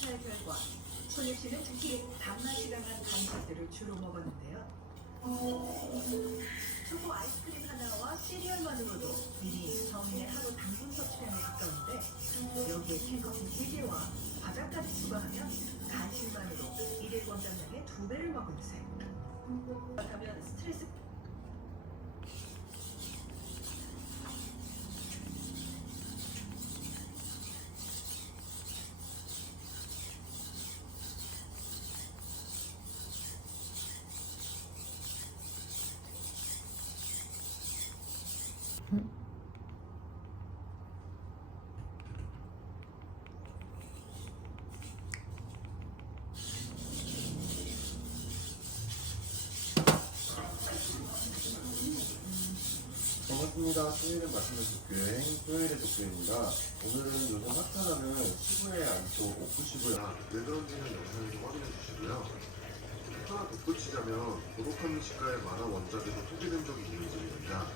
조사의 결과 손예씨는 특히 단맛이 강한 간식들을 주로 먹었는데요. 초코 아이스크림 하나와 시리얼만으로도 이미 성인의 하루 당분 섭취량에 가까운데 여기에 캔커피 3개와 과자까지 추가하면 간식만으로 일일 권장량의 2배를 먹은 셈. 그렇다면 스트레스 반갑습니다. 토요일은 맛있는 도쿄여행 토요일의 도쿄입니다. 오늘은 요즘 핫하다는 시부야 안쪽 오프시부야 왜 그런지는 영상에서 확인해 주시고요. 하나 덧붙이자면 고독한 시가의 만화 원작에도 소개된 적이 있는 집입니다.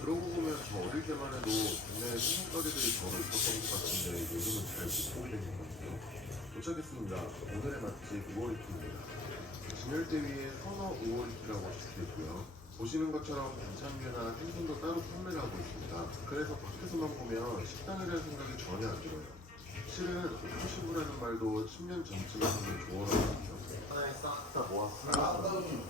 그러고 보면 저 어릴 때만 해도 국내 수성 가게들이 저를 있었던 것 같은데 요즘은 잘 못 보게 된 것 같아요. 도착했습니다. 오늘의 맛집 우오리키입니다. 진열대 위에 선어 우오리키라고 적혀있고요. 보시는 것처럼 반찬류나 생선도 따로 판매를 하고 있습니다. 그래서 밖에서만 보면 식당이라는 생각이 전혀 안 들어요. 실은 오프시부라는 말도 10년 전쯤에 한번 조언하거든요. 하나에 싹 다 모았으면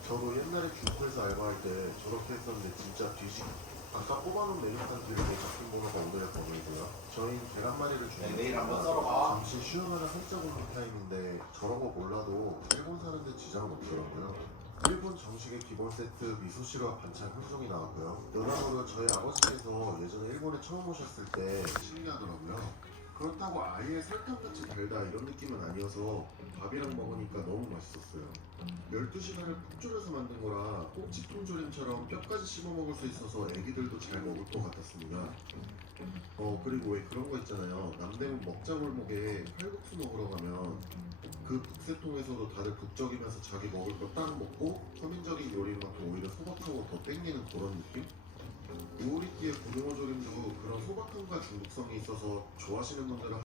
저도 옛날에 뷰코에서 알바할 때 저렇게 했었는데 진짜 뒤지기. 아까 뽑아놓은 메뉴판 들고 잡힌 번호가 오늘의 번호이고요. 저희는 계란말이를 내일 한번 준비했습니다. 썰어봐. 잠시 쉬어가나 살짝 오는 타임인데 저런 거 몰라도 일본 사는데 지장은 없더라고요. 일본 정식의 기본 세트 미소시루와 반찬 훈종이 나왔고요. 여담으로 저희 아버지께서 예전에 일본에 처음 오셨을 때 신기하더라고요. 그렇다고 아예 설탕같이 달다 이런 느낌은 아니어서 밥이랑 먹으니까 너무 맛있었어요. 12시간을 푹 졸여서 만든 거라 꼭지 통조림처럼 뼈까지 씹어 먹을 수 있어서 애기들도 잘 먹을 것 같았습니다. 그리고 왜 그런 거 있잖아요. 남대문 먹자골목에 칼국수 먹으러 가면 그 북새통에서도 다들 북적이면서 자기 먹을 거 딱 먹고 서민적인 요리만큼 오히려 소박하고 더 땡기는 그런 느낌? 우오리끼의 고등어 조림도 그런 소박함과 중독성이 있어서 좋아하시는 분들은